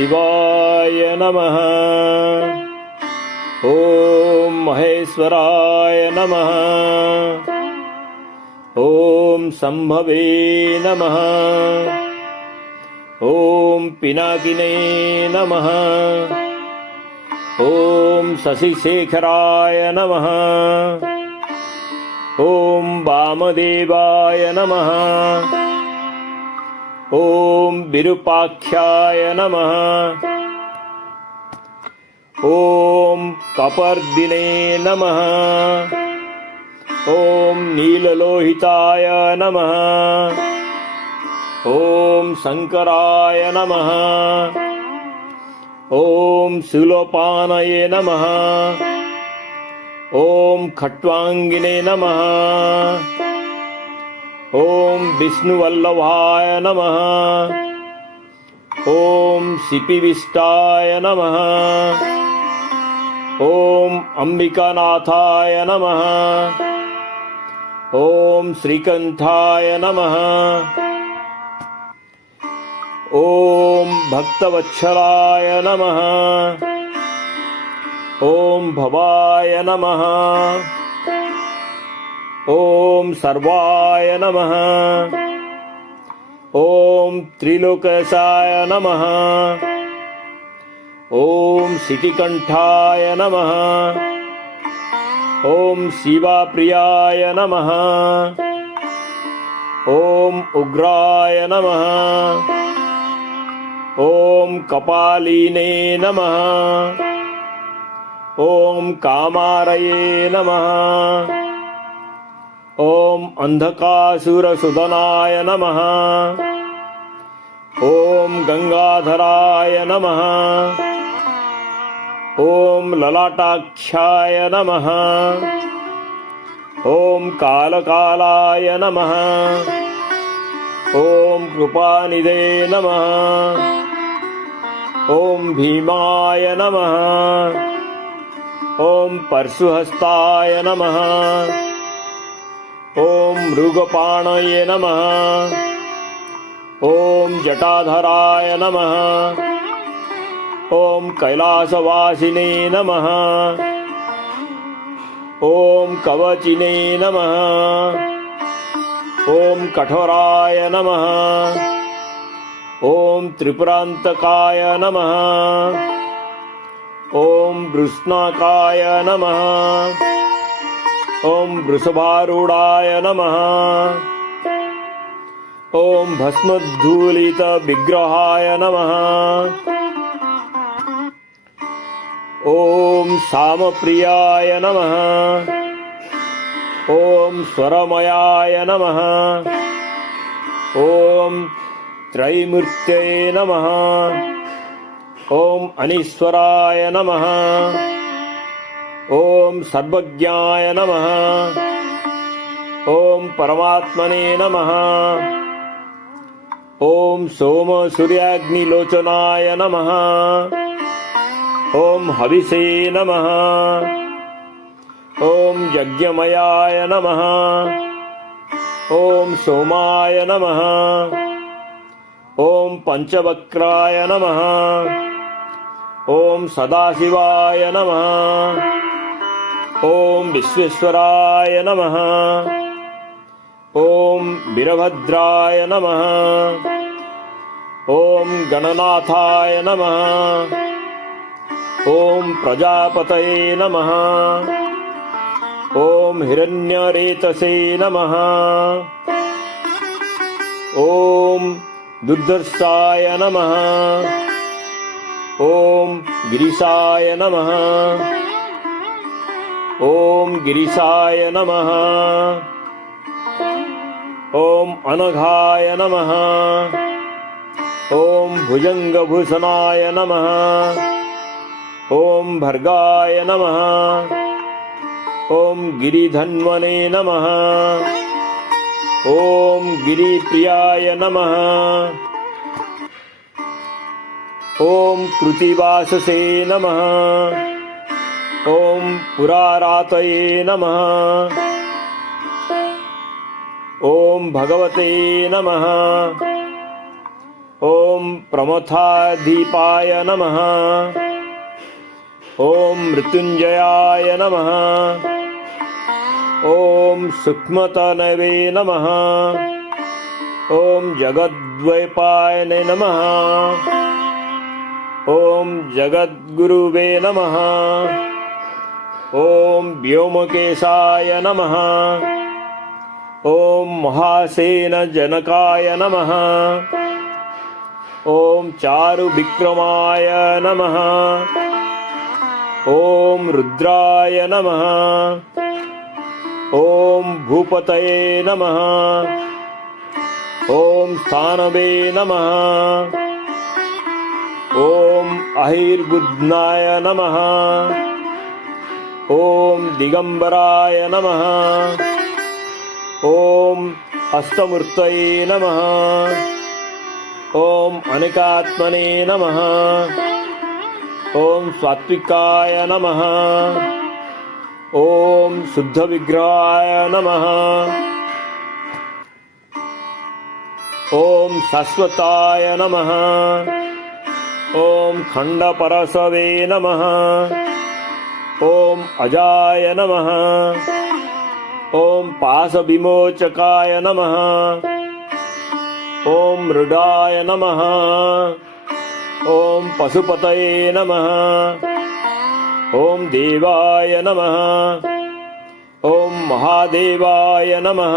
शिवाय नमः। ओम महेश्वराय नमः। ओम संभवे नमः। ओम पिनाकिने नमः। ओम शशिशेखराय नमः। ओम वामदेवाय नमः। ओम विरूपाख्याय नमः। ओम कपर्दिने नमः। ओम नीललोहिताय नमः। ओम शंकराय नमः। ओम शूलोपानये नमः। ओम खट्वांगिने नमः। ओम विष्णुवल्लभाय नमः। ओम शिपिविष्टाय नमः। ओम अंबिकानाथाय नमः। ओम श्रीकंठाय नमः। ओम भक्तवत्सलाय नमः। ओम भवाय नमः। ओम सर्वाय नमः। ओम त्रिलोकेशाय नमः। ओम शितिकंठाय नमः। ओम शिवाप्रियाय नमः। ओम उग्राय नमः। ओम कपालिने नमः। ओम कामारये नमः। ओम अंधकासुरसुदनाय नमः। ओम गंगाधराय नमः। ओम ललाटाक्षाय नमः। ओम कालकालाय नमः। ओम कृपानिधे नमः। ओम भीमाय नमः। ओम परशुहस्ताय नमः। ओम मृगपाणये नमः। ओम जटाधराय नमः। ओम कैलासवासिने नमः। ओम कवचिने नमः। ओम कठोराय नमः। ओम त्रिपुरांतकाय नमः। ओम वृष्णाकाय नमः। ओम वृषभारूढ़ाय नमः। ओम भस्मधूलित विग्रहाय नमः। ओम सामप्रियाय नमः। ओम स्वरमयाय नमः। ओम त्रैमूर्तये नमः। ओम अनीश्वराय नमः। ओम सर्वज्ञाय नमः। ओम परमात्मने नमः। ओम सोम सूर्याग्निलोचनाय नमः। ओम हविषे नमः। ओम यज्ञमयाय नमः। ओम सोमाय नमः। ओम पंचवक्राय नमः। ओम सदाशिवाय नमः। ओम विश्वेश्वराय नमः। ओम वीरभद्राय नमः। ओम गणनाथाय नमः। ओम प्रजापतये नमः। ओम हिरण्यरेतसे नमः। ओम दुर्धर्षाय नमः। ओम गिरीशाय नमः। ओम गिरीशाय नमः। ओम अनघाय नमः। ओम भुजंगभूषणाय नमः। ओम भर्गाय नमः। ओम गिरिधन्वने नमः। ओम गिरिप्रियाय नमः। ओम कृतिवाससे नमः। ओम पुरारातये नमः। ओम भगवते नमः। ॐ प्रमथाधिपाय नमः। ॐ मृत्युञ्जयाय नमः। ॐ सूक्ष्मतनवे नमः। ॐ जगद्वैपायने नमः। ॐ जगद्गुरुवे नमः। ॐ व्योमकेशाय नमः। ॐ महासेनजनकाय नमः। ॐ चारुविक्रमाय नमः। ॐ रुद्राय नमः। ॐ भूपतये नमः। ॐ स्थानवे नमः। ॐ अहिर्बुध्नाय नमः। ॐ दिगंबराय नमः। ॐ हस्तमूर्तये नमः। ॐ अनेकात्मने नमः। ॐ सात्विकाय नमः। ॐ शुद्धविग्रहाय नमः। ॐ शाश्वताय नमः। ॐ खण्डपरशवे नमः। ॐ अजाय नमः। ॐ पाशविमोचकाय नमः। ॐ मृडाय नमः। ॐ पशुपतये नमः। ॐ देवाय नमः। ॐ महादेवाय नमः।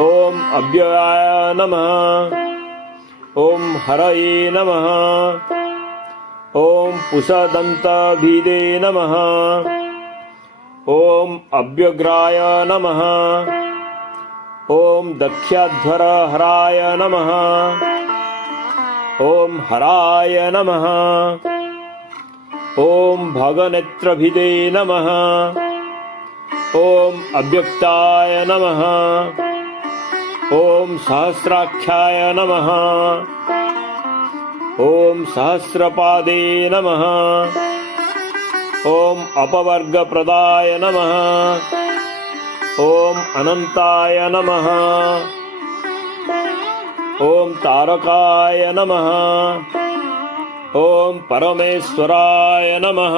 ॐ अव्ययाय नमः। ॐ हरये नमः। ॐ पुषदन्तभिदे नमः। ॐ अव्यग्राय नमः। ॐ दक्ष्याध्वरहराय नमः। ॐ हराय नमः। ॐ भगनेत्रभिदे नमः। ॐ अव्यक्ताय नमः। ॐ सहस्राक्षाय नमः। ॐ सहस्रपादे नमः। ॐ अपवर्गप्रदाय नमः। ॐ अनन्ताय नमः। ॐ तारकाय नमः। ॐ परमेश्वराय नमः।